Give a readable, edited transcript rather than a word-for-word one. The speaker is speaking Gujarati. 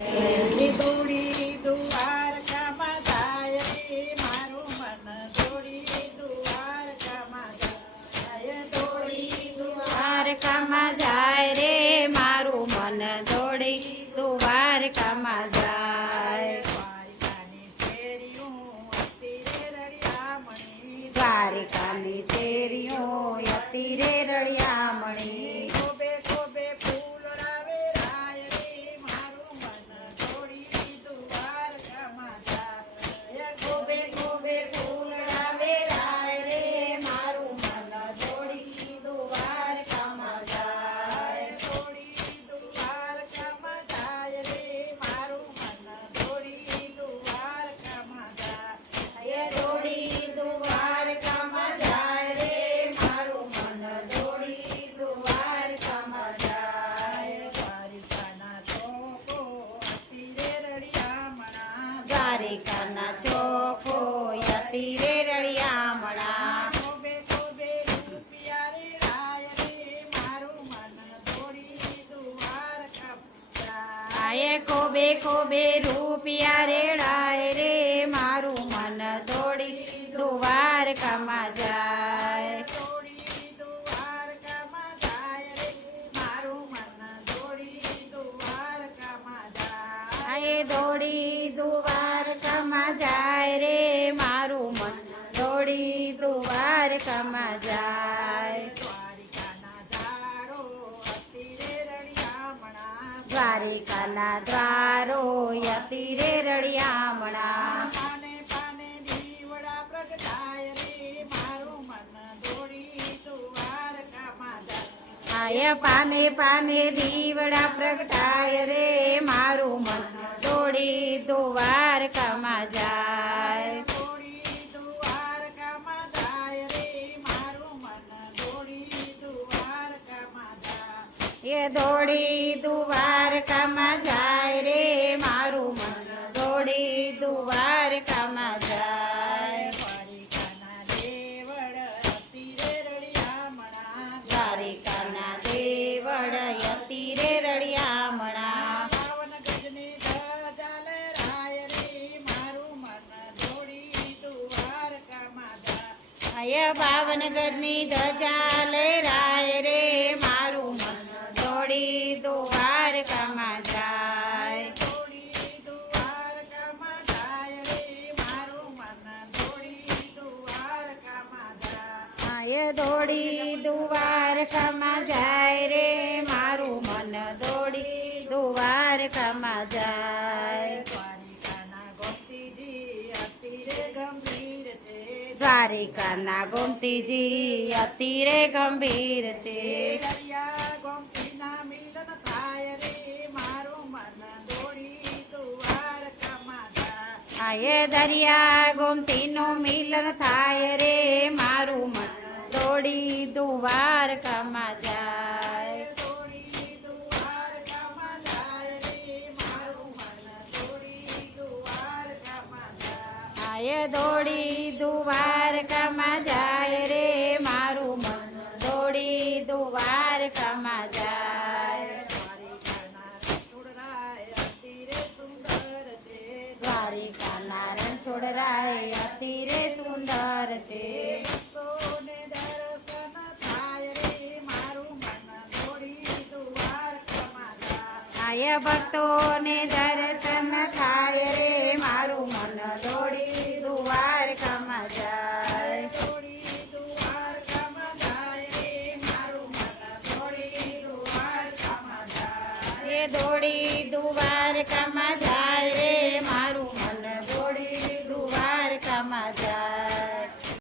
દોડી દ્વારકામાં જાય રે મારું મન દોડી દ્વારકામાં જાય દોડી દ્વારકામાં જાય રે મારું મન દોડી દ્વારકામાં જાય. દ્વારકાની શેરીઓ હતી રે રળિયામણી દ્વારકાની શેરીઓ હતી રે રળિયામણી. ખોબે ખોબે ફૂલ રાવે રાય રે મારું મન દોડી દ્વારકામાં જાય ખોબે ખોબે ફૂલ રાવે રાય રે મારું મન દોડી દ્વારકામાં જાય. દોડી દ્વારકામાં જાય રે મારું મન દોડી દ્વારકામાં જાય દોડી દ્વારકામાં જાય રે મારું મન દોડી દ્વારકામાં જાય. દ્વારિકાના ચોકો હતી રે રળિયામણા દ્વારિકાના ચોકો હતી રે રળિયામણા. ખોબે ખોબે રૂપિયા રે રાય રે મારું મન દોડી દ્વારકામાં જાય ખોબે ખોબે રૂપિયા રેડાય રે મારું મન દોડી દ્વારકામાં જાય. દોડી દ્વારકામાં જાય રે મારું મન દોડી દ્વારકામાં જાય દોડી દ્વારકામાં જાય રે મારું મન દોડી દ્વારકામાં જાય. દ્વારિકાના દ્વારો હતી રે રળિયામણા દ્વારિકાના પાને પાને દીવડા પ્રગટાય રે મારું મન દોડી દ્વારકામાં જાય પાને પાને દીવડા પ્રગટાય રે મારું મન દોડી દ્વારકામાં જાય. દ્વારિકાના દેવળ હતી રે રળિયામણા પાવન ગજની ધજા લહેરાય રે મારું મન દોડી દ્વારકામાં જાય. દોડી દ્વારકામાં જાય રે મારું મન દોડી દ્વારકામાં જાય. દ્વારિકાના ગોમતીજી અતિ રે ગંભીર તે. દરિયા ગોમતીનું મિલન થાય રે મારું મન દોડી દ્વારકામાં જાય. દોડી દ્વારકામાં જાય રે મારું મન દોડી દ્વારકામાં જાય. દ્વારિકાના રણછોડરાય અતિ રે સુંદર તે. ભક્તોને દર્શન થાય રે મારું મન દોડી દ્વારકામાં જાય. દોડી દ્વારકામાં જાય રે મારું મન દોડી દ્વારકામાં જાય.